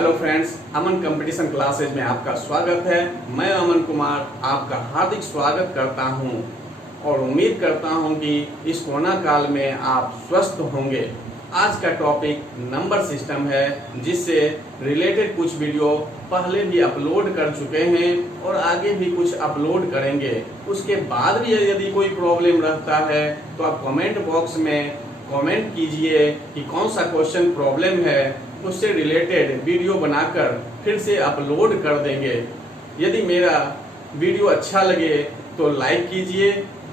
Hello friends, अमन competition classes में आपका स्वागत है। मैं अमन कुमार आपका हार्दिक स्वागत करता हूं और उम्मीद करता हूं कि इस कोरोना काल में आप स्वस्थ होंगे। आज का टॉपिक नंबर सिस्टम है, जिससे रिलेटेड कुछ वीडियो पहले भी अपलोड कर चुके हैं और आगे भी कुछ अपलोड करेंगे। उसके बाद भी यदि कोई प्रॉब्लम रहता है तो आप कमेंट बॉक्स में कमेंट कीजिए कि कौन सा क्वेश्चन प्रॉब्लम है, उससे रिलेटेड वीडियो बनाकर फिर से अपलोड कर देंगे। यदि मेरा वीडियो अच्छा लगे तो लाइक कीजिए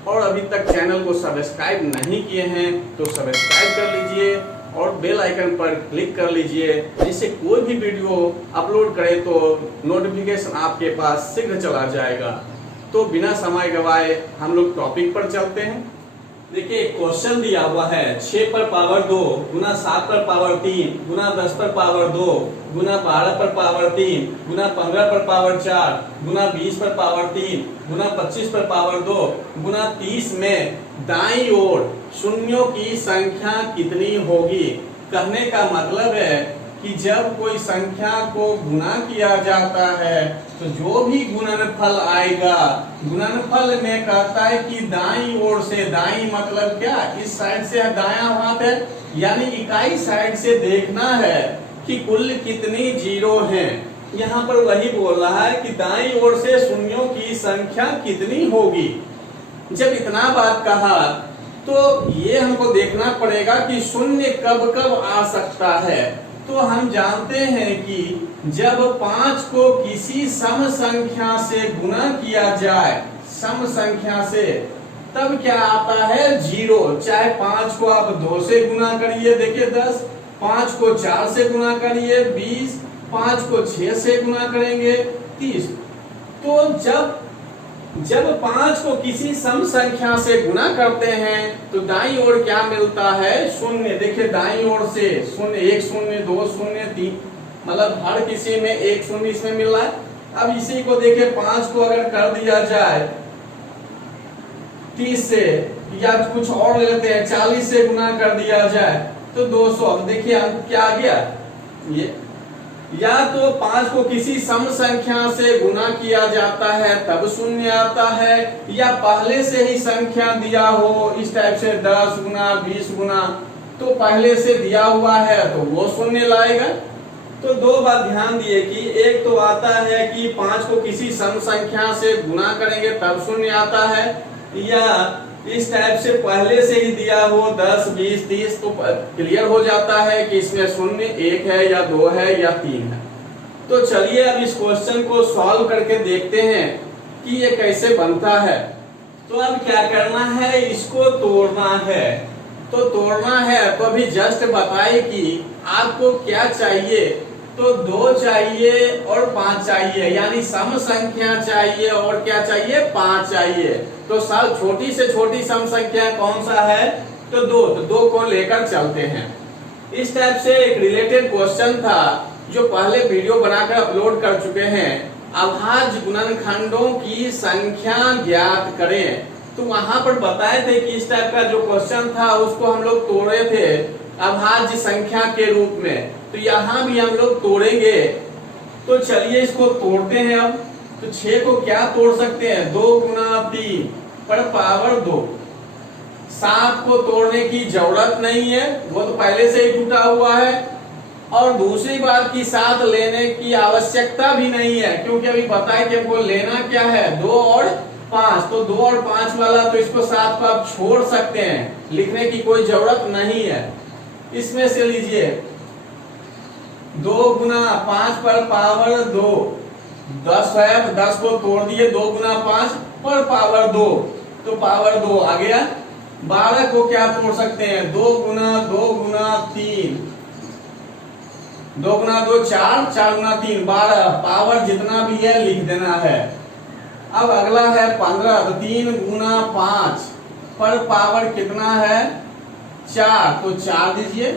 और अभी तक चैनल को सब्सक्राइब नहीं किए हैं तो सब्सक्राइब कर लीजिए और बेल आइकन पर क्लिक कर लीजिए, जिससे कोई भी वीडियो अपलोड करें तो नोटिफिकेशन आपके पास शीघ्र चला जाएगा। तो बिना समय गवाए हम लोग टॉपिक पर चलते हैं। देखिए, क्वेश्चन दिया हुआ है 6 पर पावर 2 गुना 7 पर पावर 3 गुना 10 पर पावर 2 गुना 12 पर पावर 3 गुना 15 पर पावर 4 गुना 20 पर पावर 3 गुना 25 पर पावर 2 गुना 30 में दाईं ओर शून्यों की संख्या कितनी होगी। कहने का मतलब है कि जब कोई संख्या को गुना किया जाता है तो जो भी गुणनफल आएगा, गुणनफल में कहता है कि दाईं ओर से, दाईं मतलब क्या, इस साइड से दायां हाथ है, यानी इकाई साइड से देखना है कि कुल कितनी जीरो हैं। यहाँ पर वही बोल रहा है कि दाईं ओर से शून्यों की संख्या कितनी होगी। जब इतना बात कहा तो ये हमको देखना पड़ेगा कि शून्य कब कब आ सकता है। तो हम जानते हैं कि जब 5 को किसी सम संख्या से गुना किया जाए, सम संख्या से, तब क्या आता है, जीरो। चाहे 5 को आप 2 से गुना करिए, देखिए 10, 5 को 4 से गुना करिए 20, 5 को 6 से गुना करेंगे 30। तो जब 5 को किसी सम संख्या से गुना करते हैं तो दाईं ओर क्या मिलता है, शून्य। देखिए दाईं ओर से शून्य, 1 शून्य 2 शून्य 3, मतलब हर किसी में 1 शून्य इसमें मिल रहा है। अब इसी को देखिए 5 को अगर कर दिया जाए 30 से, या कुछ और लेते हैं 40 से गुना कर दिया जाए तो 200। अब देखिए अंक क्या आ गया, ये या तो 5 को किसी सम संख्या से गुना किया जाता है तब शून्य आता है, या पहले से ही संख्या दिया हो इस टाइप से 10 गुना 20 गुना, तो पहले से दिया हुआ है तो वो शून्य लाएगा। तो दो बात ध्यान दिए कि एक तो आता है कि 5 को किसी सम संख्या से गुना करेंगे तब शून्य आता है, या इस टाइप से पहले से ही दिया हो 10 20 30, तो क्लियर हो जाता है कि इसमें शून्य 1 है या 2 है या 3 है। तो चलिए अब इस क्वेश्चन को सॉल्व करके देखते हैं कि ये कैसे बनता है। तो अब क्या करना है, इसको तोड़ना है। तो तोड़ना है तो अभी जस्ट बताए कि आपको क्या चाहिए, तो 2 चाहिए और 5 चाहिए, यानी सम संख्या चाहिए और क्या चाहिए, 5 चाहिए। तो सब छोटी से छोटी सम संख्या कौन सा है, तो 2। तो 2 को लेकर चलते हैं। इस टाइप से एक रिलेटेड क्वेश्चन था जो पहले वीडियो बनाकर अपलोड कर चुके हैं, अभाज्य गुणनखंडों की संख्या ज्ञात करें। तो वहां पर बताए थे कि इस टाइप का जो क्वेश्चन था उसको हम लोग तोड़े थे अभाज्य संख्या के रूप में, तो यहाँ भी हम लोग तोड़ेंगे। तो चलिए इसको तोड़ते हैं। अब तो 6 को क्या तोड़ सकते हैं, 2 गुना 3 पर पावर 2। 7 को तोड़ने की जरूरत नहीं है, वो तो पहले से ही टूटा हुआ है। और दूसरी बात की 7 लेने की आवश्यकता भी नहीं है, क्योंकि अभी बताए कि हमको लेना क्या है, 2 और 5। तो 2 और 5 वाला तो इसको 7 को आप छोड़ सकते हैं, लिखने की कोई जरूरत नहीं है। इसमें से लीजिए 2 गुना 5 पर पावर 2, 10 है तो 10 को तोड़ दिए, 2 गुना 5 पर पावर 2, तो पावर 2 आ गया। 12 को क्या तोड़ सकते हैं, 2 गुना 3, 2 गुना 2 4, 4 गुना 3 12, पावर जितना भी है लिख देना है। अब अगला है 15, तो 3 गुना 5 पर पावर कितना है, 4, तो 4 दीजिए।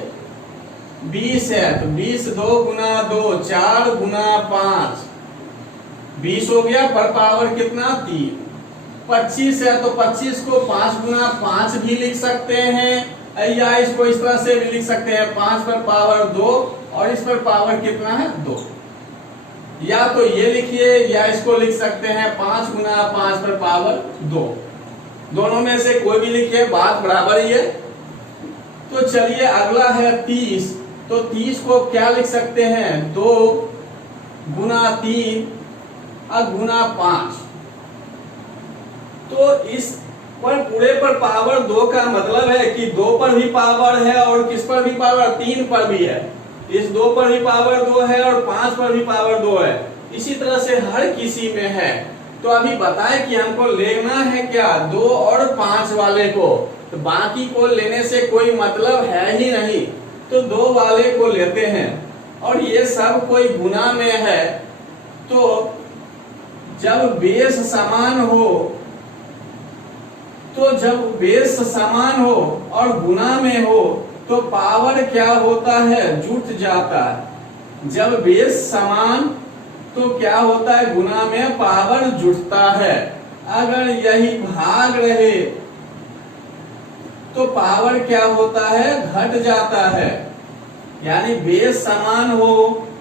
20 है तो 20, 2 गुना 2 4 गुना 5 20 हो गया, पर पावर कितना, 3। 25 है तो 25 को 5 गुना 5 भी लिख सकते हैं, या इसको इस तरह से भी लिख सकते हैं, 5 पर पावर 2 और इस पर पावर कितना है 2। या तो ये लिखिए या इसको लिख सकते हैं 5 गुना 5 पर पावर 2। दोनों में से कोई भी लिखिए, बात बराबर ही है। तो चलिए अगला है 30। तो 30 को क्या लिख सकते हैं 2 गुना 3 और गुना 5। तो इस पर पूरे पर पावर 2 का मतलब है कि 2 पर भी पावर है और किस पर भी पावर 3 पर भी है। इस 2 पर भी पावर 2 है और 5 पर भी पावर 2 है। इसी तरह से हर किसी में है। तो अभी बताएं कि हमको लेना है क्या 2 और 5 वाले को, तो बाकी को लेने से कोई मतलब है ही नहीं। तो 2 वाले को लेते हैं और ये सब कोई गुना में है। तो जब बेस समान हो, तो जब बेस समान हो और गुना में हो तो पावर क्या होता है जुट जाता है। जब बेस समान तो क्या होता है गुना में पावर जुटता है। अगर यही भाग रहे तो पावर क्या होता है घट जाता है। यानी बेस समान हो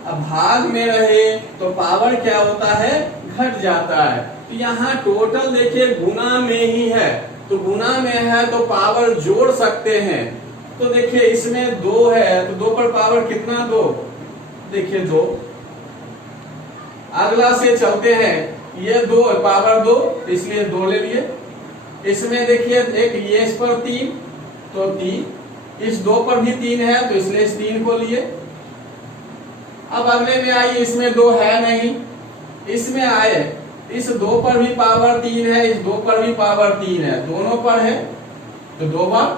अब भाग में रहे तो पावर क्या होता है घट जाता है। तो यहाँ टोटल देखिए गुना में ही है, तो गुना में है तो पावर जोड़ सकते हैं। तो देखिए इसमें 2 है तो 2 पर पावर कितना 2, देखिए 2। अगला से चलते हैं, ये 2 पावर 2 इसलिए 2 ले लिए। इसमें देखिए एक ये इस पर 3 तो 3, इस 2 पर भी 3 है तो इसलिए इस 3 को लिए। अब अगले में आइए, इसमें 2 है नहीं, इसमें आए इस 2 पर भी पावर 3 है, इस 2 पर भी पावर 3 है, दोनों पर है तो 2 बार।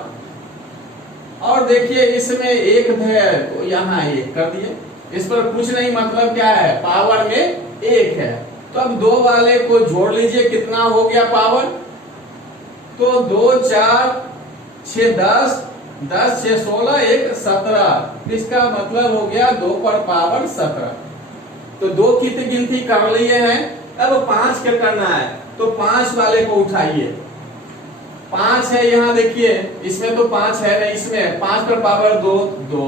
और देखिए इसमें 1 है तो यहाँ 1 कर दिए। इस पर कुछ नहीं, मतलब क्या है पावर में 1 है। तो अब 2 वाले को जोड़ लीजिए, कितना हो गया पावर। तो 2 4 6 10, 10 6 16, 1 17। इसका मतलब हो गया 2 पर पावर 17। तो 2 की गिनती कर लिए हैं। अब 5 क्या करना है, तो 5 वाले को उठाइए। 5 है यहाँ देखिए, इसमें तो 5 है नहीं, इसमें 5 पर पावर 2 2,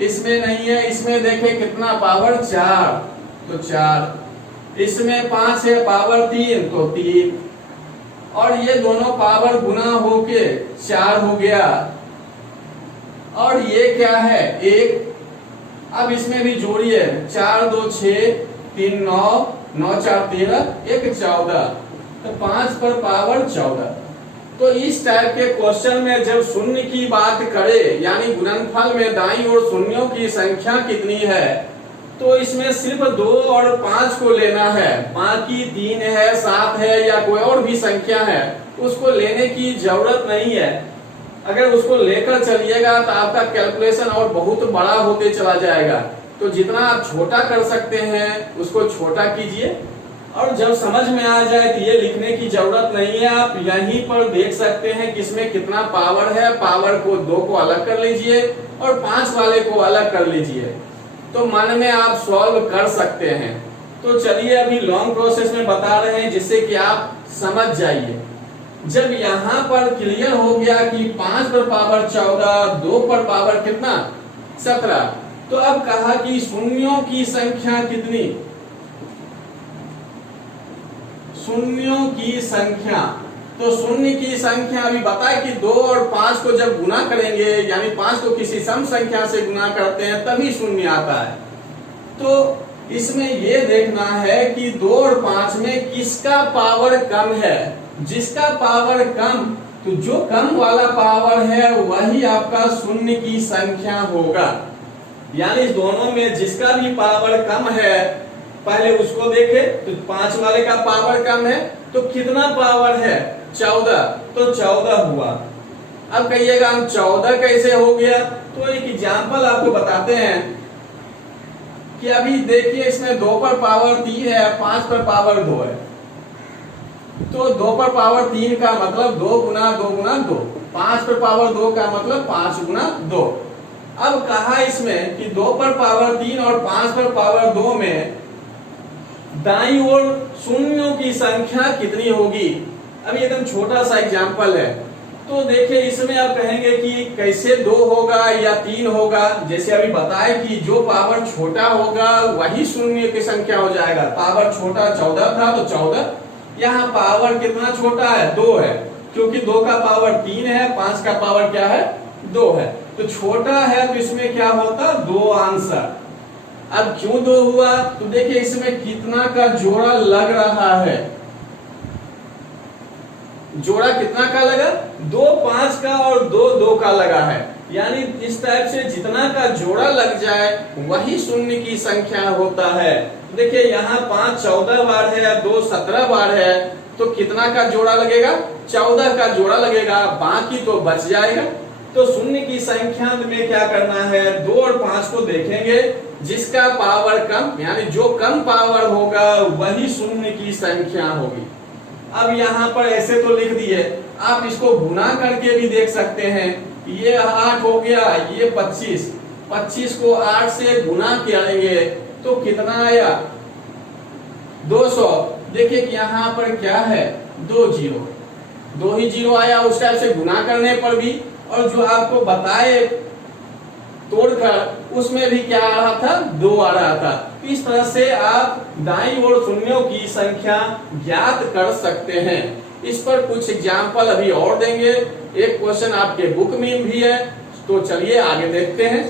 इसमें नहीं है, इसमें देखें कितना पावर 4 तो 4, इसमें 5 है पावर 3 तो 3, और ये दोनों पावर गुना होके 4 हो गया। और ये क्या है 1। अब इसमें भी जोड़िए, 4 2 6, 3 9, 9 4 13, 1 14, तो 5 पर पावर 14। तो इस टाइप के क्वेश्चन में जब शून्य की बात करे, यानी गुणनफल में दाईं ओर शून्यों की संख्या कितनी है, तो इसमें सिर्फ 2 और 5 को लेना है। बाकी 3 है 7 है या कोई और भी संख्या है उसको लेने की जरूरत नहीं है। अगर उसको लेकर चलिएगा तो आपका कैलकुलेशन और बहुत बड़ा होते चला जाएगा। तो जितना आप छोटा कर सकते हैं उसको छोटा कीजिए, और जब समझ में आ जाए तो ये लिखने की जरूरत नहीं है। आप यहीं पर देख सकते हैं कि इसमें कितना पावर है। पावर को 2 को अलग कर लीजिए और 5 वाले को अलग कर लीजिए, तो मन में आप सॉल्व कर सकते हैं। तो चलिए अभी लॉन्ग प्रोसेस में बता रहे हैं जिससे कि आप समझ जाइए। जब यहाँ पर क्लियर हो गया कि 5 पर पावर 14, 2 पर पावर कितना 17, तो अब कहा कि शून्यों की संख्या कितनी, शून्यों की संख्या। तो शून्य की संख्या अभी बताए कि 2 और 5 को जब गुना करेंगे, यानी 5 को किसी सम संख्या से गुना करते हैं तभी शून्य आता है। तो इसमें ये देखना है कि 2 और 5 में किसका पावर कम है। जिसका पावर कम, तो जो कम वाला पावर है वही आपका शून्य की संख्या होगा। यानी दोनों में जिसका भी पावर कम है पहले उसको देखे, तो 5 वाले का पावर कम है तो कितना पावर है 14, तो 14 हुआ। अब कहिएगा हम 14 कैसे हो गया, तो एक एग्जांपल आपको बताते हैं कि अभी देखिए इसमें 2 पर पावर 3 है, 5 पर पावर 2 है। तो 2 पर पावर 3 का मतलब 2 गुना 2 गुना 2, 5 पर पावर 2 का मतलब 5 गुना 2। अब कहा इसमें कि 2 पर पावर 3 और 5 पर पावर 2 में दाईं ओर शून्यों की संख्या कितनी होगी। अब एकदम छोटा सा एग्जांपल है, तो देखिए इसमें आप कहेंगे कि कैसे 2 होगा या 3 होगा। जैसे अभी बताए कि जो पावर छोटा होगा वही शून्य की संख्या हो जाएगा। पावर छोटा 14 था तो 14, यहाँ पावर कितना छोटा है 2 है, क्योंकि 2 का पावर 3 है, 5 का पावर क्या है 2 है, तो छोटा है तो इसमें क्या होता 2 आंसर। अब क्यों 2 हुआ, तो देखिए इसमें कितना का जोड़ा लग रहा है, जोड़ा कितना का लगा 2 5 का और 2 2 का लगा है, यानी इस टाइप से जितना का जोड़ा लग जाए वही शून्य की संख्या होता है। देखिए यहाँ 5 14 बार है, 2 17 बार है, तो कितना का जोड़ा लगेगा 14 का जोड़ा लगेगा, बाकी तो बच जाएगा। तो शून्य की संख्या में क्या करना है 2 और 5 को देखेंगे, जिसका पावर कम यानी जो कम पावर होगा वही शून्य की संख्या होगी। अब यहाँ पर ऐसे तो लिख दिए, आप इसको गुना करके भी देख सकते हैं। ये 8 हो गया, ये 25, 25 को 8 से गुना करेंगे तो कितना आया 200। देखिए कि यहाँ पर क्या है 2 जीरो, 2 ही जीरो आया उस टाइप से गुना करने पर भी, और जो आपको बताए तोड़कर उसमें भी क्या आ रहा था 2 आ रहा था। इस तरह से आप दाईं ओर शून्यों की संख्या ज्ञात कर सकते हैं। इस पर कुछ एग्जाम्पल अभी और देंगे, एक क्वेश्चन आपके बुक में भी है, तो चलिए आगे देखते हैं।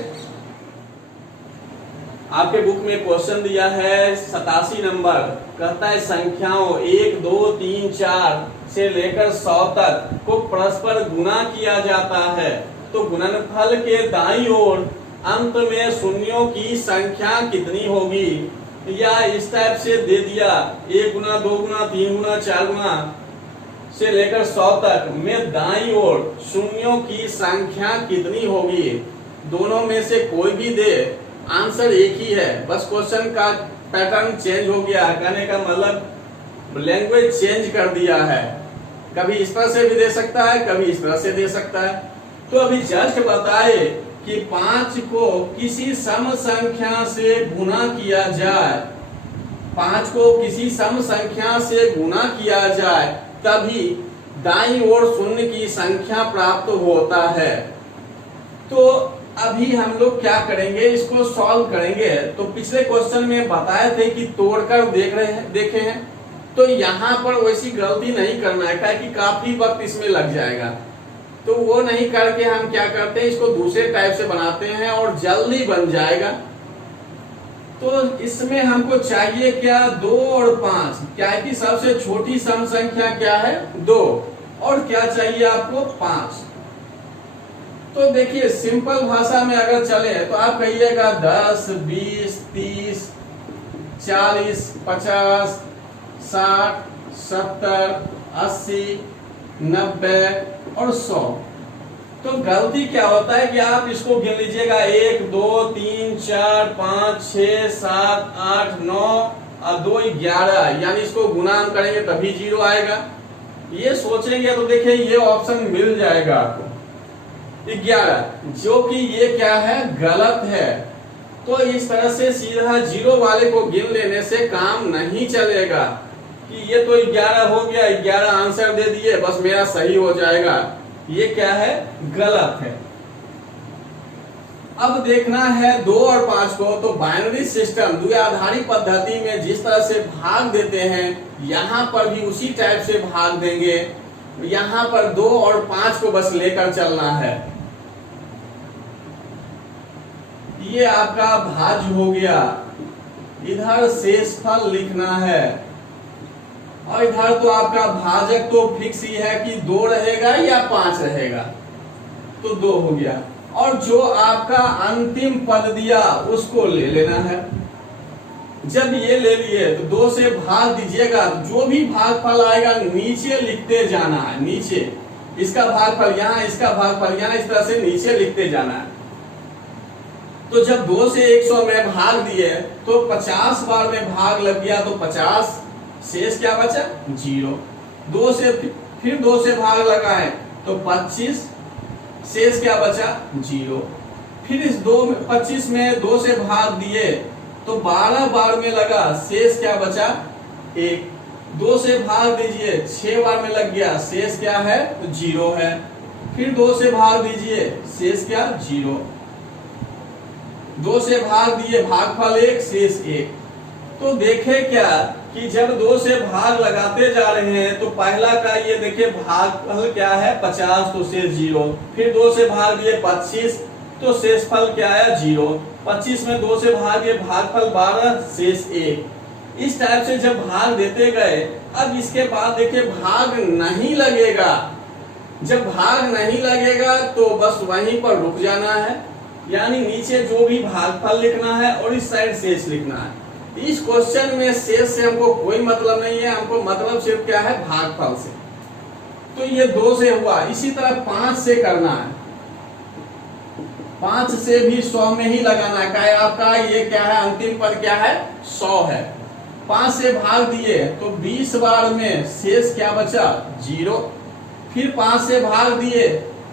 आपके बुक में क्वेश्चन दिया है 87 नंबर, कहता है संख्याओं 1 2 3 4 से लेकर 100 तक को परस्पर गुना किया जाता है, तो गुणनफल के दाईं ओर अंत में शून्यों की संख्या कितनी होगी। या इस टाइप से दे दिया 1 गुना 2 गुना 3 गुना 4 गुना से लेकर 100 तक में दाईं ओर शून्यों की संख्या कितनी होगी। दोनों में से कोई भी दे, आंसर एक ही है, बस क्वेश्चन का पैटर्न चेंज हो गया है, कहने का मतलब लैंग्वेज चेंज कर दिया है। कभी इस तरह से भी दे सकता है, कभी इस तरह से दे सकता है। तो अभी जस्ट बताए कि 5 को किसी सम संख्या से गुना किया जाए, 5 को किसी सम संख्या से गुना किया जाए तभी दाईं ओर शून्य की संख्या प्राप्त होता है। तो अभी हम लोग क्या करेंगे, इसको सॉल्व करेंगे। तो पिछले क्वेश्चन में बताए थे कि तोड़कर देखे हैं, तो यहाँ पर वैसी गलती नहीं करना है, क्या कि काफी वक्त इसमें लग जाएगा। तो वो नहीं करके हम क्या करते हैं, इसको दूसरे टाइप से बनाते हैं और जल्दी बन जाएगा। तो इसमें हमको चाहिए क्या 2 और 5, क्या है कि सबसे छोटी सम संख्या क्या है 2, और क्या चाहिए आपको 5। तो देखिए सिंपल भाषा में अगर चले तो आप कहिएगा 10 20 30 40 50 60 70 80 90 और 100। तो गलती क्या होता है कि आप इसको गिन लीजिएगा 1 2 3 4 5 6 7 8 9 और 2 11, यानी इसको गुना हम करेंगे तभी 0 आएगा। ये सोचेंगे तो देखिए ये ऑप्शन मिल जाएगा आपको 11, जो कि ये क्या है गलत है। तो इस तरह से सीधा 0 वाले को गिन लेने से काम नहीं चलेगा कि ये तो 11 हो गया, 11 आंसर दे दिए बस मेरा सही हो जाएगा, ये क्या है गलत है। अब देखना है 2 और 5 को, तो बाइनरी सिस्टम द्विआधारी पद्धति में जिस तरह से भाग देते हैं यहाँ पर भी उसी टाइप से भाग देंगे। यहाँ पर 2 और 5 को बस लेकर चलना है। ये आपका भाज्य हो गया, इधर शेषफल लिखना है, और इधर तो आपका भाजक तो फिक्स ही है कि 2 रहेगा या 5 रहेगा, तो 2 हो गया। और जो आपका अंतिम पद दिया उसको ले लेना है। जब ये ले लिए तो 2 से भाग दीजिएगा, जो भी भागफल आएगा नीचे लिखते जाना है, नीचे इसका भागफल यहाँ, इसका भागफल यहाँ, इस तरह से नीचे लिखते जाना है। तो जब 2 से 100 में भाग दिए तो 50 बार में भाग लग गया, तो 50 शेष क्या बचा 0। 2 से फिर 2 से भाग लगाए तो 25 शेष क्या बचा 0। फिर इस 25 में 2 से भाग दिए तो 12 बार में लगा, शेष क्या बचा 1। 2 से भाग दीजिए 6 बार में लग गया, शेष क्या है 0 है। फिर 2 से भाग दीजिए, शेष क्या 0। 2 से भाग दिए, भागफल 1, शेष 1। तो देखे क्या कि जब 2 से भाग लगाते जा रहे हैं तो पहला का ये देखिए भागफल क्या है 50, तो शेष 0। फिर 2 से भाग दिए 25, तो शेष फल क्या है 0। 25 में 2 से भाग दिए, भागफल 12, शेष 1। इस टाइप से जब भाग देते गए, अब इसके बाद देखिए भाग नहीं लगेगा। जब भाग नहीं लगेगा तो बस वहीं पर रुक जाना है, यानी नीचे जो भी भागफल लिखना है और इस साइड शेष लिखना है। इस क्वेश्चन में शेष से हमको कोई मतलब नहीं है, हमको मतलब सिर्फ क्या है भागफल से। तो ये 2 से हुआ। इसी तरह 5 से करना है। 5 से भी 100 में ही लगाना है। क्या आपका ये क्या है, अंतिम पद क्या है 100 है। 5 से भाग दिए तो 20 बार में शेष क्या बचा 0। फिर 5 से भाग दिए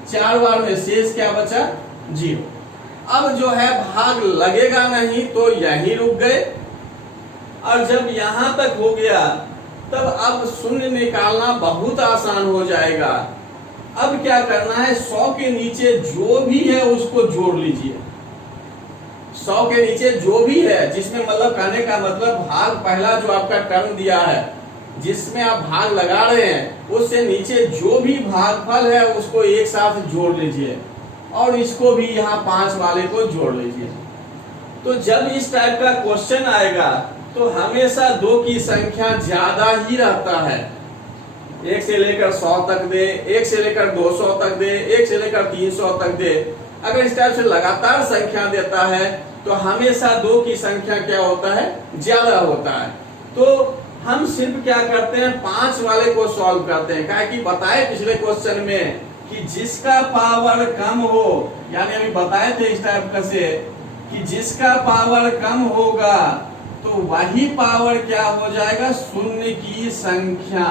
4 बार में शेष क्या बचा 0। अब जो है भाग लगेगा नहीं तो यही रुक गए, और जब यहां तक हो गया तब अब शून्य निकालना बहुत आसान हो जाएगा। अब क्या करना है, 100 के नीचे जो भी है उसको जोड़ लीजिए। 100 के नीचे जो भी है, जिसमें मतलब कहने का मतलब भाग पहला जो आपका टर्म दिया है जिसमें आप भाग लगा रहे हैं, उससे नीचे जो भी भागफल है उसको एक साथ जोड़ लीजिए, और इसको भी यहाँ 5 वाले को जोड़ लीजिए। तो जब इस टाइप का क्वेश्चन आएगा तो हमेशा 2 की संख्या ज्यादा ही रहता है। 1 से लेकर 100 तक दे, 1 से लेकर 200 तक दे, 1 से लेकर 300 तक दे। अगर इस टाइप से लगातार संख्या देता है तो हमेशा 2 की संख्या क्या होता है ज्यादा होता है। तो हम सिर्फ क्या करते हैं 5 वाले को सॉल्व करते हैं। क्या कि बताए पिछले क्वेश्चन में कि जिसका पावर कम हो, यानी अभी बताए थे इस टाइप का से कि जिसका पावर कम होगा तो वही पावर क्या हो जाएगा शून्य की संख्या।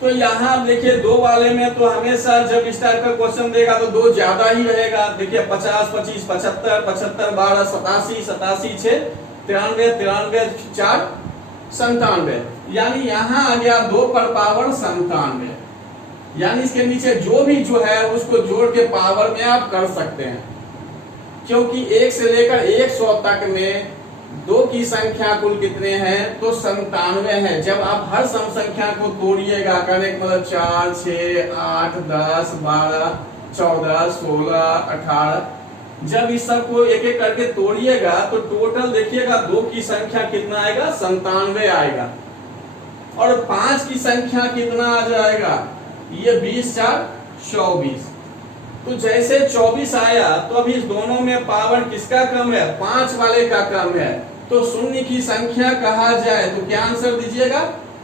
तो यहाँ देखिए 2 वाले में तो हमेशा जब इस टाइप का क्वेश्चन देगा तो 2 ज्यादा ही रहेगा। देखिए 50, 25, 75, 75, 12, 87, 87, 6, 93, 93, 4, 97। यानी यहाँ आ गया 2 पर पावर 97। यानी इसके नीचे जो भी जो है उसको जोड़ के पावर में आप कर सकते हैं, क्योंकि 1 से लेकर 100 तक में 2 की संख्या कुल कितने हैं तो 97 है। जब आप हर सम संख्या को तोड़िएगा, करने का मतलब 4, 6, 8, 10, 12, 14, 16, 18, जब इस सब को एक एक करके तोड़िएगा तो टोटल देखिएगा 2 की संख्या कितना आएगा 97 आएगा, और 5 की संख्या कितना आ जाएगा ये 20, 4, 24। तो जैसे 24 आया तो अभी इस दोनों में पावर किसका कम है 5 वाले का कम है। तो शून्य की संख्या कहा जाए तो क्या आंसर दीजिएगा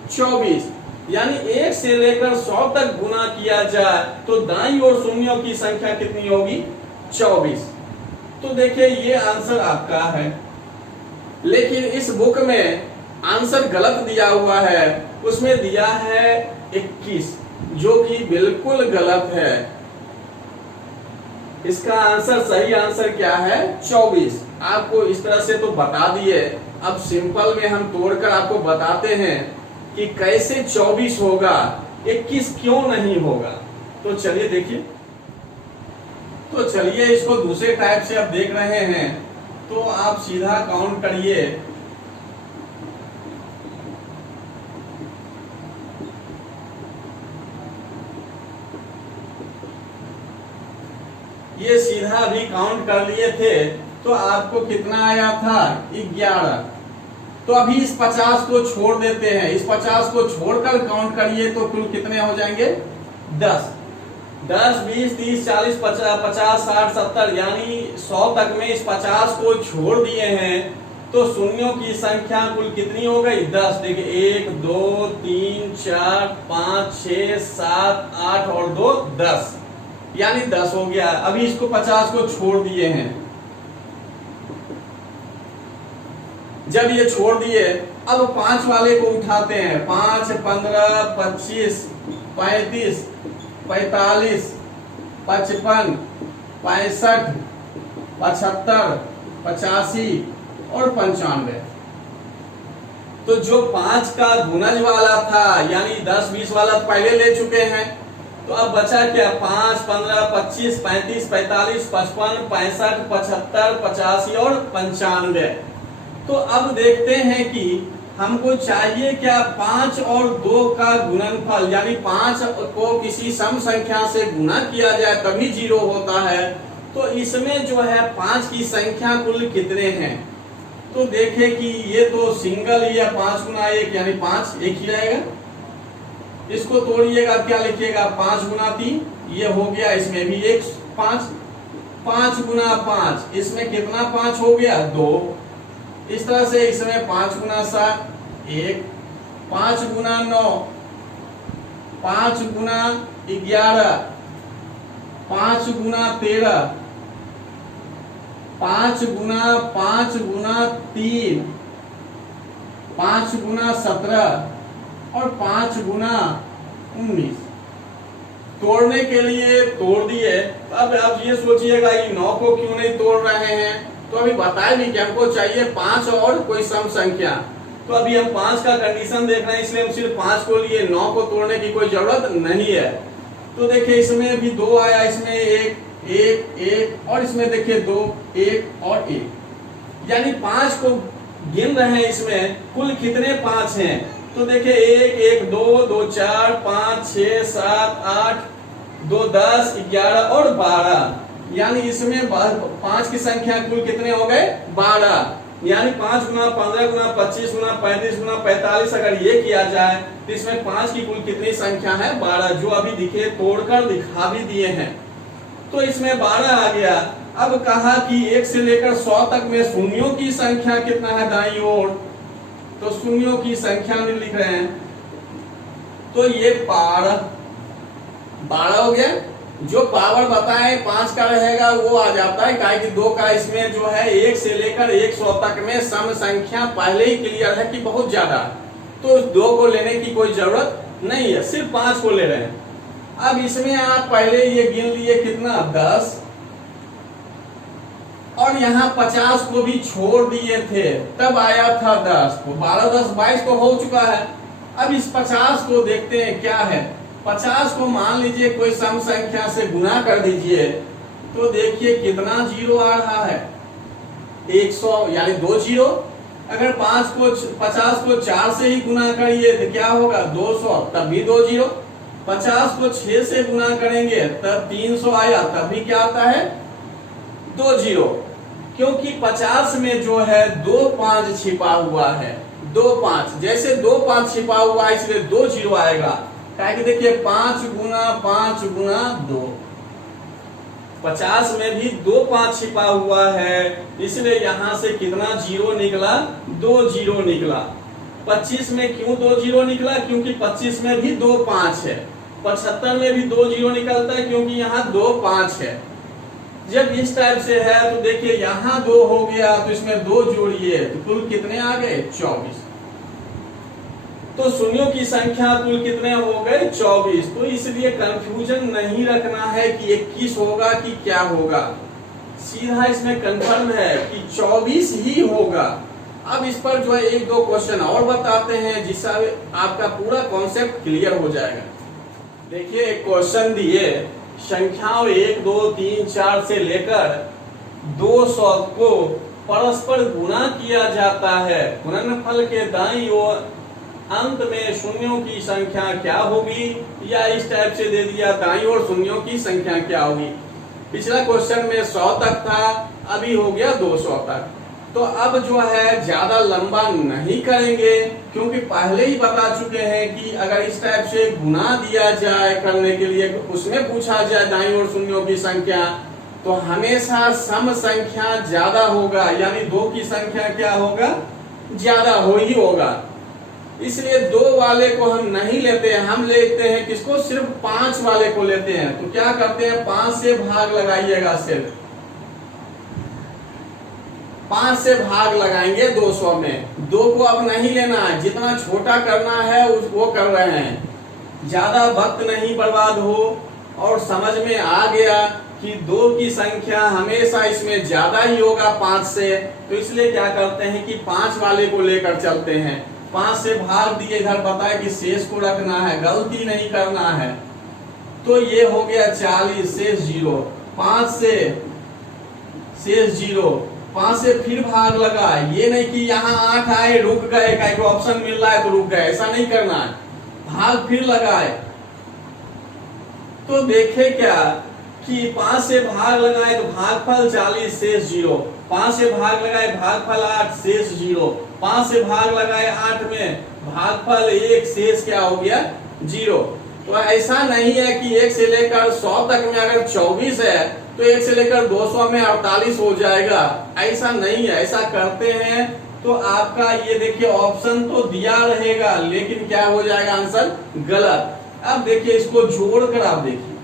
24। यानी 1 से लेकर 100 तक गुना किया जाए तो दाईं ओर शून्यों की संख्या कितनी होगी 24। तो देखिए ये आंसर आपका है, लेकिन इस बुक में आंसर गलत दिया हुआ है। उसमें दिया है 21, जो कि बिल्कुल गलत है। इसका आंसर सही आंसर क्या है 24। आपको इस तरह से तो बता दिए, अब सिंपल में हम तोड़कर आपको बताते हैं कि कैसे 24 होगा, 21 क्यों नहीं होगा। तो चलिए देखिए। तो चलिए इसको दूसरे टाइप से आप देख रहे हैं तो आप सीधा काउंट करिए। ये सीधा भी काउंट कर लिए थे तो आपको कितना आया था 11। तो अभी इस 50 को छोड़ देते हैं, इस 50 को छोड़कर काउंट करिए तो कुल कितने हो जाएंगे 10, 10, 20, 30, 40, 50, 60, 70, यानी 100 तक में इस 50 को छोड़ दिए हैं तो शून्यों की संख्या कुल कितनी हो गई 10। देखिए 1, 2, 3, 4, 5, 6, 7, 8 और 2 10, यानी 10 हो गया। अभी इसको 50 को छोड़ दिए हैं। जब ये छोड़ दिए अब 5 वाले को उठाते हैं। 5, 15, 25, 35, 45, 55, 65, 75, 85 और 95। तो जो 5 का गुणज वाला था यानी 10, 20 वाला पहले ले चुके हैं, तो अब बचा क्या, 5, 15, 25, 35, 45, 55, 65, 75, 85 और 95। तो अब देखते हैं कि हमको चाहिए क्या, 5 और 2 का गुणनफल, यानी 5 को किसी सम संख्या से गुना किया जाए तभी 0 होता है। तो इसमें जो है 5 की संख्या कुल कितने हैं, तो देखें कि ये तो सिंगल ही है, 5 गुना 1 यानी 5 एक ही रहेगा। इसको तोड़िएगा, क्या लिखिएगा, 5 गुना 3, ये हो गया, इसमें भी एक 5, 5 गुना 5, इसमें कितना 5 हो गया, 2। इस तरह से इसमें 5 गुना 7 1, 5 गुना 9, 5 गुना 11, 5 गुना 13, 5 गुना 5 गुना 3, 5 गुना 17 और 5 गुना 19। तोड़ने के लिए तोड़ दिए। अब आप ये सोचिएगा कि 9 को क्यों नहीं तोड़ रहे हैं, तो अभी बताए भी कि हमको चाहिए 5 और कोई सम संख्या। तो अभी हम 5 का कंडीशन देख रहे हैं, इसलिए हम सिर्फ 5 को लिए, 9 को तोड़ने की कोई जरूरत नहीं है। तो देखिए इसमें भी 2 आया, इसमें 1 1 1 और इसमें देखिए 2 1 और 1, यानी 5 को गिन रहे हैं, इसमें कुल कितने 5 हैं। तो देखिए 1 1 2 2 4 5 6 7 8 2 10 11 और 12, यानी इसमें 5 की संख्या कुल कितने हो गए, 12। यानी 5 गुना 15 गुना 25 गुना 35 गुना 45 अगर ये किया जाए तो इसमें 5 की कुल कितनी संख्या है, 12, जो अभी दिखे तोड़कर दिखा भी दिए हैं। तो इसमें 12 आ गया। अब कहा कि 1 से लेकर 100 तक में शून्यों की संख्या कितना है दाईं ओर, तो शून्यों की संख्या में लिख रहे हैं, तो ये 12 हो गया। जो पावर बताए 5 का रहेगा वो आ जाता है, काहे कि 2 का इसमें जो है 1 से लेकर 100 तक में सम संख्या पहले ही क्लियर है कि बहुत ज्यादा, तो 2 को लेने की कोई जरूरत नहीं है, सिर्फ 5 को ले रहे हैं। अब इसमें आप पहले ये गिन लिए कितना, 10, और यहाँ 50 को भी छोड़ दिए थे, तब आया था 10, 12 10 22 तो हो चुका है। अब इस 50 को देखते हैं क्या है। 50 को मान लीजिए कोई सम संख्या से गुना कर दीजिए, तो देखिए कितना 0 आ रहा है, 100, यानी 2 0। अगर 50 को 4 से ही गुना करिए तो क्या होगा, 200, तब भी 2 0। 50 को 6 से गुना करेंगे तब 300 आया, तब भी क्या आता है, 2 0, क्योंकि 50 में जो है 2 5 छिपा हुआ है, 2 5, जैसे 2 5 छिपा हुआ है इसलिए 2 0 आएगा। कि देखिए 5 गुना 2, 50 में भी 2 5 छिपा हुआ है, इसलिए यहां से कितना 0 निकला, 2 0 निकला। 25 में क्यों 2 0 निकला, क्योंकि 25 में भी 2 5 है। 75 में भी 2 0 निकलता है क्योंकि यहाँ 2 5 है। जब इस टाइप से है तो देखिए यहाँ 2 हो गया, तो इसमें 2 जोड़िए तो कुल कितने आ गए, 24। तो शून्यों की संख्या कुल कितने हो गए, 24। तो इसलिए कंफ्यूजन नहीं रखना है कि 21 होगा कि क्या होगा, सीधा इसमें कंफर्म है कि 24 ही होगा। अब इस पर जो है 1-2 क्वेश्चन और बताते हैं जिससे आपका पूरा कॉन्सेप्ट क्लियर हो जाएगा। देखिए एक क्वेश्चन दिए, संख्याओं 1 2 3 4 से लेकर 200 को परस्पर गुणा किया जाता है, गुणनफल के दाईं ओर अंत में शून्यों की संख्या क्या होगी, या इस टाइप से दे दिया दाईं ओर शून्यों की संख्या क्या होगी। पिछला क्वेश्चन में 100 तक था, अभी हो गया 200 तक। तो अब जो है ज्यादा लंबा नहीं करेंगे, क्योंकि पहले ही बता चुके हैं कि अगर इस टाइप से गुना दिया जाए करने के लिए, उसमें पूछा जाए दाईं ओर शून्यों की संख्या, तो हमेशा सम संख्या ज्यादा होगा, यानी 2 की संख्या क्या होगा, ज्यादा हो ही होगा। इसलिए 2 वाले को हम नहीं लेते हैं, हम लेते हैं किसको, सिर्फ 5 वाले को लेते हैं। तो क्या करते हैं, 5 से भाग लगाइएगा, सिर्फ 5 से भाग लगाएंगे 200 में। 2 को अब नहीं लेना है, जितना छोटा करना है वो कर रहे हैं, ज्यादा वक्त नहीं बर्बाद हो। और समझ में आ गया कि 2 की संख्या हमेशा इसमें ज्यादा ही होगा 5 से, तो इसलिए क्या करते हैं कि 5 वाले को लेकर चलते हैं। 5 से भाग दिए, इधर बताए कि शेष को रखना है, गलती नहीं करना है। तो ये हो गया 40 शेष 0, 5 से शेष 0, 5 से फिर भाग लगा। ये नहीं कि यहाँ 8 आए रुक गए, का एक ऑप्शन मिल रहा है तो रुक गए, ऐसा नहीं करना है, भाग फिर लगाए। तो देखे क्या कि 5 से भाग लगाए तो भागफल 40 शेष 0, 5 से भाग लगाए भागफल 8 शेष 0, 5 से भाग लगाए 8 में भागफल 1 शेष क्या हो गया 0। तो ऐसा नहीं है कि 1 से लेकर 100 तक में अगर 24 है तो 1 से लेकर 200 में 48 हो जाएगा, ऐसा नहीं है। ऐसा करते हैं तो आपका ये देखिए ऑप्शन तो दिया रहेगा लेकिन क्या हो जाएगा आंसर गलत। अब देखिए इसको जोड़कर आप देखिए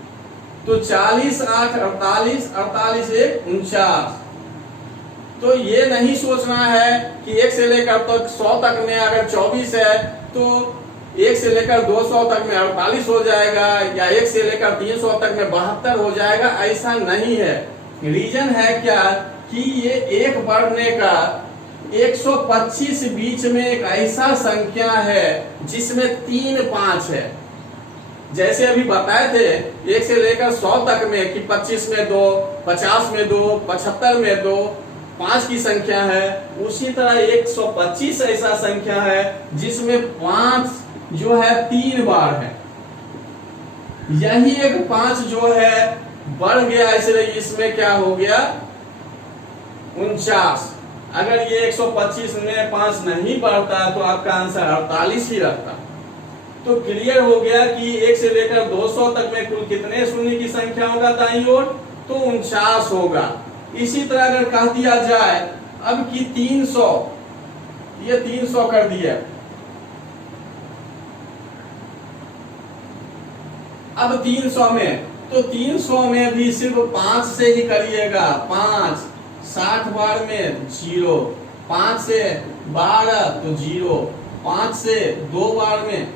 तो 40 8 48, 48 1 49। तो ये नहीं सोचना है कि 1 से लेकर तो 100 तक में अगर 24 है तो 1 से लेकर 200 तक में 48 हो जाएगा या 1 से लेकर 300 तक में 72 हो जाएगा, ऐसा नहीं है। रीजन है क्या कि ये एक बढ़ने का 125 बीच में एक ऐसा संख्या है जिसमें 3 5 है। जैसे अभी बताए थे 1 से लेकर 100 तक में कि 25 में 2, 50 में 2, 75 में 2, 5 की संख्या है, उसी तरह 125 ऐसा संख्या है जिसमें 5 जो है 3 बार है। यही एक 5 जो है बढ़ गया, इसलिए इसमें क्या हो गया 49। अगर ये 125 में 5 नहीं बढ़ता तो आपका आंसर 48 ही रहता। तो क्लियर हो गया कि 1 से लेकर 200 तक में कुल कितने शून्य की संख्या होगा दाईं ओर, तो 49 होगा। इसी तरह अगर कह दिया जाए अब कि 300, ये 300 कर दिया, अब 300 में तो 300 में भी सिर्फ 5 से ही करिएगा, 5 60 बार में 0, 5 से 12 तो 0, 5 से 2 बार में,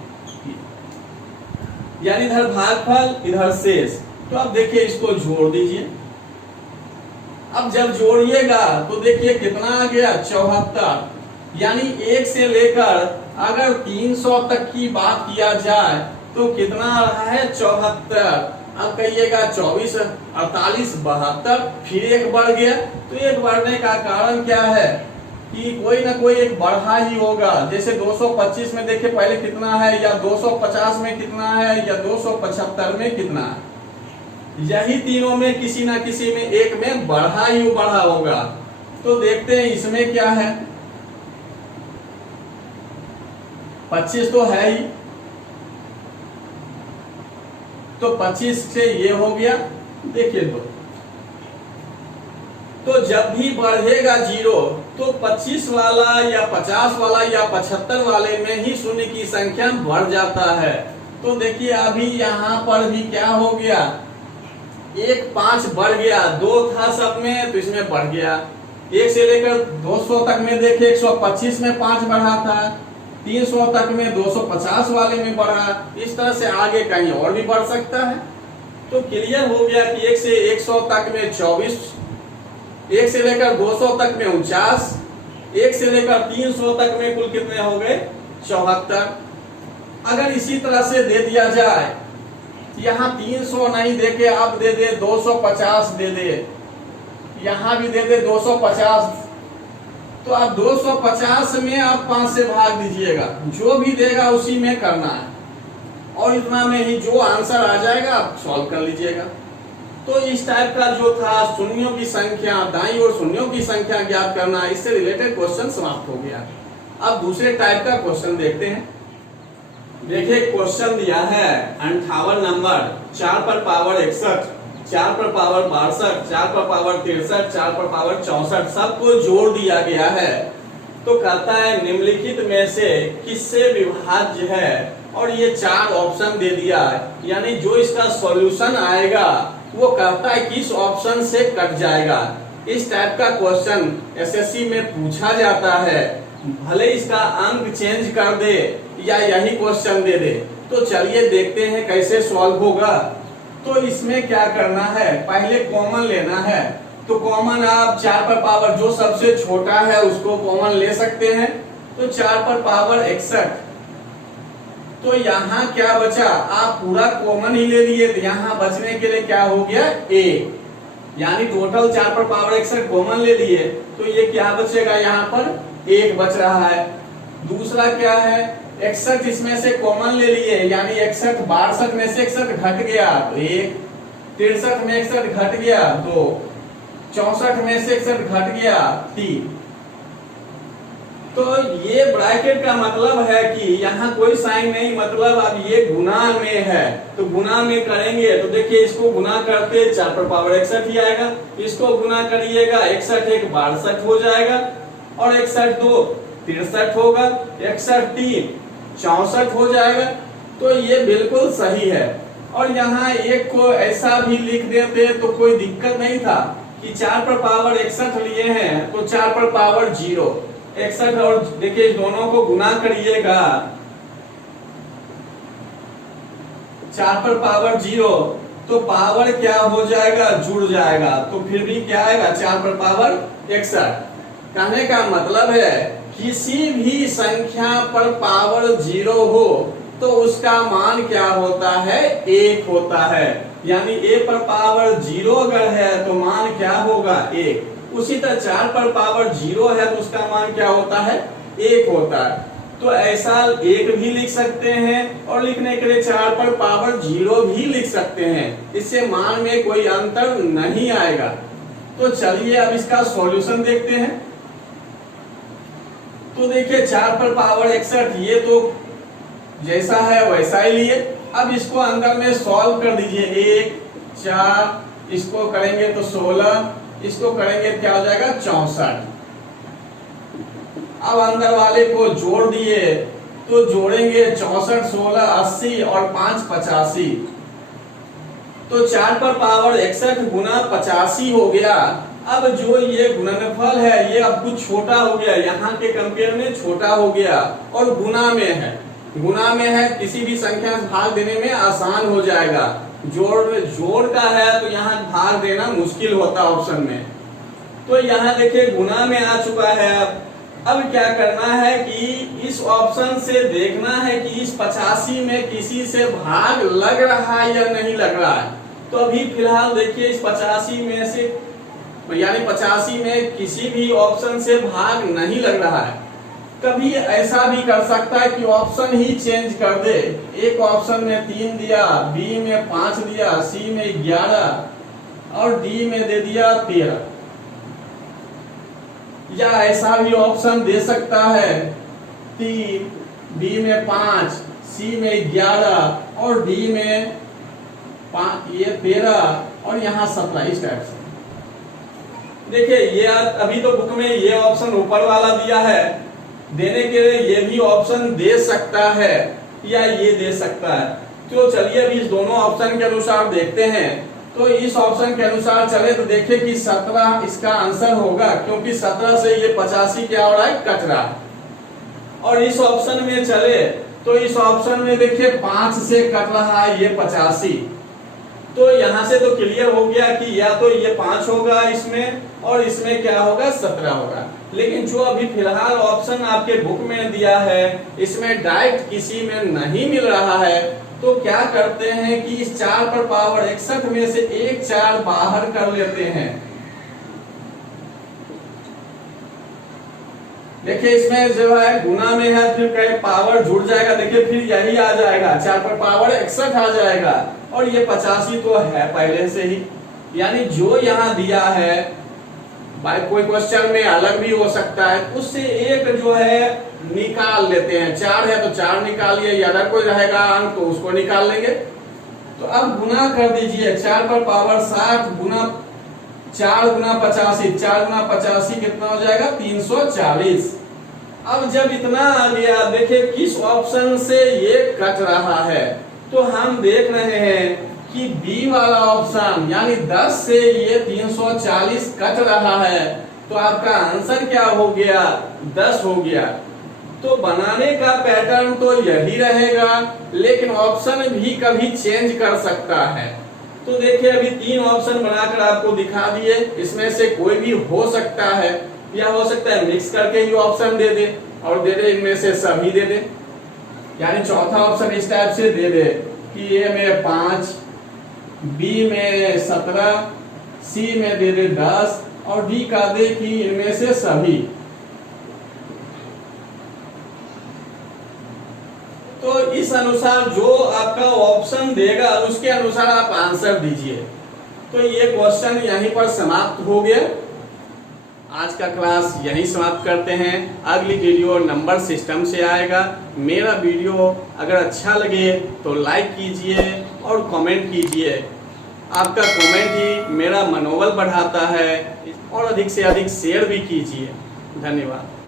यानी इधर भागफल इधर शेष। तो अब देखिए इसको जोड़ दीजिए। अब जब जोड़िएगा तो देखिए कितना आ गया 74। यानी 1 से लेकर अगर 300 तक की बात किया जाए तो कितना आ रहा है 74। अब कहिएगा 24 48 72, फिर एक बढ़ गया। तो एक बढ़ने का कारण क्या है कि कोई ना कोई एक बढ़ा ही होगा। जैसे 225 में देखिए पहले कितना है, या 250 में कितना है, या 275 में कितना है, यही तीनों में किसी ना किसी में एक में बढ़ा ही बढ़ा होगा। तो देखते हैं इसमें क्या है, 25 तो है ही, तो 25 से ये हो गया। देखिए तो जब भी बढ़ेगा 0 तो 25 वाला या 50 वाला या 75 वाले में ही शून्य की संख्या बढ़ जाता है। तो देखिए अभी यहाँ पर भी क्या हो गया, 1 5 बढ़ गया, 2 था सब में तो इसमें बढ़ गया। 1 से लेकर 200 तक में देखिए 125 में 5 बढ़ा था, 300 तक में 250 वाले में बढ़ा, इस तरह से आगे कहीं और भी बढ़ सकता है। तो क्लियर हो गया कि 1 से 100 तक में 24, 1 से लेकर 200 तक में 49, 1 से लेकर 300 तक में कुल कितने हो गए 74। अगर इसी तरह से दे दिया जाए, यहाँ 300 नहीं देके अब दे दे 250 दे दे, यहाँ भी दे दे 250, तो आप 250 में आप 5 से भाग दीजिएगा, जो भी देगा उसी में करना है और इतना में ही जो आंसर आ जाएगा आप सॉल्व कर लीजिएगा। तो इस टाइप का जो था शून्यों की संख्या, दाईं ओर शून्यों की संख्या ज्ञात करना, इससे रिलेटेड क्वेश्चन समाप्त हो गया। अब दूसरे टाइप का क्वेश्चन देखते हैं। देखिए क्वेश्चन दिया है 58 नंबर, 4 पर पावर 61, 4 पर पावर 62, 4 पर पावर 63, 4 पर पावर 64, सबको जोड़ दिया गया है। तो कहता है निम्नलिखित में से किससे विभाज्य है, और ये 4 ऑप्शन दे दिया है, यानी जो इसका सॉल्यूशन आएगा वो कहता है किस ऑप्शन से कट जाएगा। इस टाइप का क्वेश्चन एसएससी में पूछा जाता है, भले इसका अंक चेंज कर दे या यही क्वेश्चन दे दे। तो चलिए देखते हैं कैसे सॉल्व होगा। तो इसमें क्या करना है, पहले कॉमन लेना है। तो कॉमन आप 4 पर पावर जो सबसे छोटा है उसको कॉमन ले सकते हैं। तो 4 पर पावर 61, तो यहाँ क्या बचा, आप पूरा कॉमन ही ले लिए, तो यहाँ बचने के लिए क्या हो गया, एक, यानी टोटल 4 पर पावर 61 कॉमन ले लिए, तो ये क्या बचेगा, यहाँ पर एक बच रहा है। दूसरा क्या है, 61 इसमें से कॉमन ले लिए, यानी 61 62 में से 61 घट गया तो एक, 63 में 61 घट गया तो 64 में से 61 घट गया 3। तो ये ब्रैकेट का मतलब है कि यहाँ कोई साइन नहीं, मतलब अब ये गुना में है, तो गुना में करेंगे तो देखिए इसको गुना करते 4 पर पावर 61 ही आएगा, इसको गुना करिएगा 61 एक 62 हो जाएगा, और 61 2 63 होगा, 61 3 64 हो जाएगा। तो ये बिल्कुल सही है। और यहाँ एक को ऐसा भी लिख देते तो कोई दिक्कत नहीं था कि 4 पर पावर 61 लिए हैं तो 4 पर पावर 0 61, और देखिए दोनों को गुना करिएगा 4 पर पावर 0 तो पावर क्या हो जाएगा, जुड़ जाएगा, तो फिर भी क्या आएगा 4 पर पावर 61। कहने का मतलब है किसी भी संख्या पर पावर 0 हो तो उसका मान क्या होता है, 1 होता है, यानी a पर पावर 0 अगर है तो मान क्या होगा, 1। उसी तरह 4 पर पावर 0 है तो उसका मान क्या होता है, 1 होता है। तो ऐसा 1 भी लिख सकते हैं, और लिखने के लिए 4 पर पावर 0 भी लिख सकते हैं, इससे मान में कोई अंतर नहीं आएगा। तो चलिए अब इसका सॉल्यूशन देखते हैं। तो देखिए 4 पर पावर 61 ये तो जैसा है वैसा ही लिए, अब इसको अंदर में सॉल्व कर दीजिए, 1 4 इसको करेंगे तो 16, इसको करेंगे क्या हो जाएगा 64। अब अंदर वाले को जोड़ दिए तो जोड़ेंगे 64 16 80 और 5 85, तो 4 पर पावर 61 गुना 85 हो गया। अब जो ये गुणनफल है ये अब कुछ छोटा हो गया, यहाँ के कंपेयर में छोटा हो गया, और गुना में है, गुना में है किसी भी संख्या से भाग देने में आसान हो जाएगा। जोड़ का है तो यहाँ भाग देना मुश्किल होता ऑप्शन में। तो यहाँ देखिए गुना में आ चुका है। अब क्या करना है कि इस ऑप्शन से देखना है कि इस 85 में किसी से भाग लग रहा है या नहीं लग रहा है। तो अभी फिलहाल देखिए इस 85 में से, यानी 85 में किसी भी ऑप्शन से भाग नहीं लग रहा है। कभी ऐसा भी कर सकता है कि ऑप्शन ही चेंज कर दे, एक ऑप्शन में 3 दिया, बी में 5 दिया, सी में 11 और डी में दे दिया 13, या ऐसा भी ऑप्शन दे सकता है 3, बी में 5, सी में 11 और डी में 5, ये 13 और यहाँ 17, इस टाइप से। देखिए ये अभी तो बुक में ये ऑप्शन ऊपर वाला दिया है, देने के लिए ये भी ऑप्शन दे सकता है या ये दे सकता है। तो चलिए अभी इस दोनों ऑप्शन के अनुसार देखते हैं। तो इस ऑप्शन के अनुसार चले तो देखिए कि 17 इसका आंसर होगा, क्योंकि 17 से ये 85 क्या हो रहा है, कट रहा है। और इस ऑप्शन में चले तो इस ऑप्शन में देखिए 5 से कट रहा है ये 85, तो यहाँ से तो क्लियर हो गया कि या तो ये 5 होगा इसमें और इसमें क्या होगा 17 होगा। लेकिन जो अभी फिलहाल ऑप्शन आपके बुक में दिया है इसमें डायरेक्ट किसी में नहीं मिल रहा है, तो क्या करते हैं कि इस 4 पर पावर 61 में से एक 4 बाहर कर लेते हैं। देखिए इसमें जो है गुना में है, फिर कहीं पावर जुड़ जाएगा, देखिए फिर यही आ जाएगा 4 पर पावर 61 आ जाएगा, और ये 85 तो है पहले से ही, यानी जो यहाँ दिया है भाई कोई क्वेश्चन में अलग भी हो सकता है, उससे एक जो है निकाल लेते हैं। 4 है तो 4 निकालिए, या अगर कोई रहेगा अंक तो उसको निकाल लेंगे। तो अब गुना कर दीजिए, 4 पर पावर 60 गुना 4 गुना 85, 4 गुना 85 कितना हो जाएगा 340। अब जब इतना आ गया, देखिए किस ऑप्शन से ये कट रहा है, तो हम देख रहे हैं कि बी वाला ऑप्शन यानी 10 से ये 340 कट रहा है, तो आपका आंसर क्या हो गया 10 हो गया। तो बनाने का पैटर्न तो यही रहेगा, लेकिन ऑप्शन भी कभी चेंज कर सकता है। तो देखिए अभी 3 ऑप्शन बनाकर आपको दिखा दिए, इसमें से कोई भी हो सकता है, या हो सकता है मिक्स करके ही ऑप्शन दे दे और दे दे इनमें से सभी दे दे, यानी चौथा ऑप्शन इस टाइप से दे दे कि ए में 5, बी में 17, सी में दे दे 10 और डी का दे कि इनमें से सभी। तो इस अनुसार जो आपका ऑप्शन देगा उसके अनुसार आप आंसर दीजिए। तो ये क्वेश्चन यहीं पर समाप्त हो गया। आज का क्लास यहीं समाप्त करते हैं। अगली वीडियो नंबर सिस्टम से आएगा। मेरा वीडियो अगर अच्छा लगे तो लाइक कीजिए और कमेंट कीजिए। आपका कमेंट ही मेरा मनोबल बढ़ाता है। और अधिक से अधिक शेयर भी कीजिए। धन्यवाद।